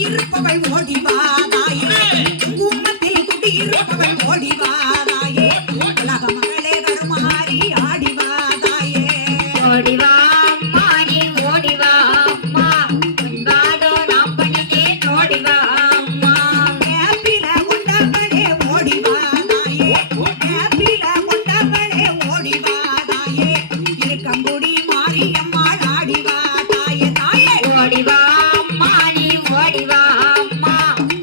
குடியிருப்பவள் ஓடிவாதாயே குங்குமத்தில் குடியிருப்பவள் ஓடிவாதாயே உலக மகளே கருமாறி ஆடிவாதாயே ஓடிவா அம்மா நீ ஓடிவா அம்மா உன்பாதோ நாம் பணித்தேன் ஓடிவா அம்மா ஏப்பில கொண்டவளே ஓடிவாதாயே ஏப்பில கொண்டவளே ஓடிவாதாயே இருக்கங்குடி மாரியம்மாள் ஆடிவாதாயே தாயே ஓடிவா அம்மா நீ ஓடிவா அம்மா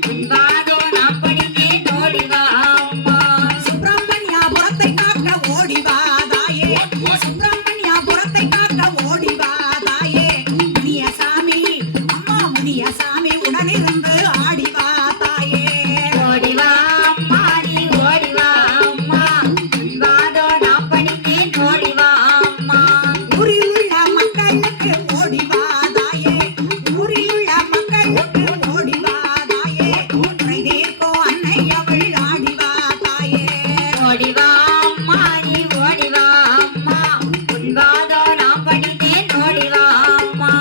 உன்பாதோ நாம் பணித்தேன் ஓடிவா அம்மா சுப்பிரமணியாபுரத்தை காக்க ஓடிவாதாயே சுப்பிரமணியாபுரத்தை காக்க ஓடிவாதாயே முனியசாமி அம்மா முனியசாமி உடனிருந்து ஆடிவாதாயே ஓடிவா அம்மா நீ ஓடிவா அம்மா உன்பாதோ நாம் பணித்தேன் ஓடிவா அம்மா ஊரில் உள்ள மக்களுக்கு ஓடிவாதாயே ஊரில் உள்ள மக்களுக்கு ஓடிவாதாயே குறை தீர்க்கும் அன்னை அவள் ஆடிவாதாயே ஓடிவா அம்மா நீ ஓடிவா அம்மா உன்பாதோ நாம் பணித்தேன் ஓடிவா அம்மா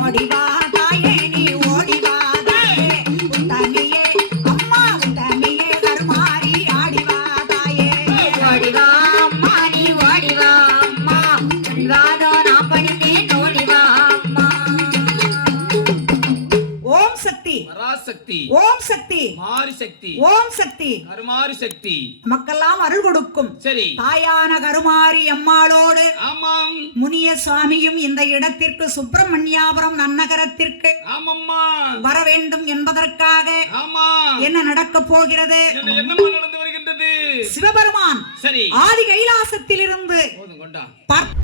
ஓடிவாதாயே நீ ஓடிவாதாயே உத்தமியே அம்மா உத்தமியே கருமாறி ஆடிவாதாயே ஓடிவா அம்மா நீ ஓடிவா அம்மா உன்பாதோ நாம் பணித்தேன் ஓடிவா அம்மா ஓம் சக்தி பராசக்தி ஓம் சக்தி மாரி சக்தி ஓம் சக்தி கருமாரி சக்தி நமக்கெல்லாம் அருள் கொடுக்கும் சரி தாயான கருமாரி அம்மாளோடு ஆமாம் முனிய சுவாமியும் இந்த இடத்திற்கு சுப்பிரமணியாபுரம் நன்னகரத்திற்கு ஆமம்மா வர வேண்டும் என்பதற்காக ஆமா என்ன நடக்க போகிறது என்னமா நடந்து வருகின்றது சிவபெருமான் சரி ஆதி கைலாசத்திலிருந்து போதும் கொண்டா பார்த்து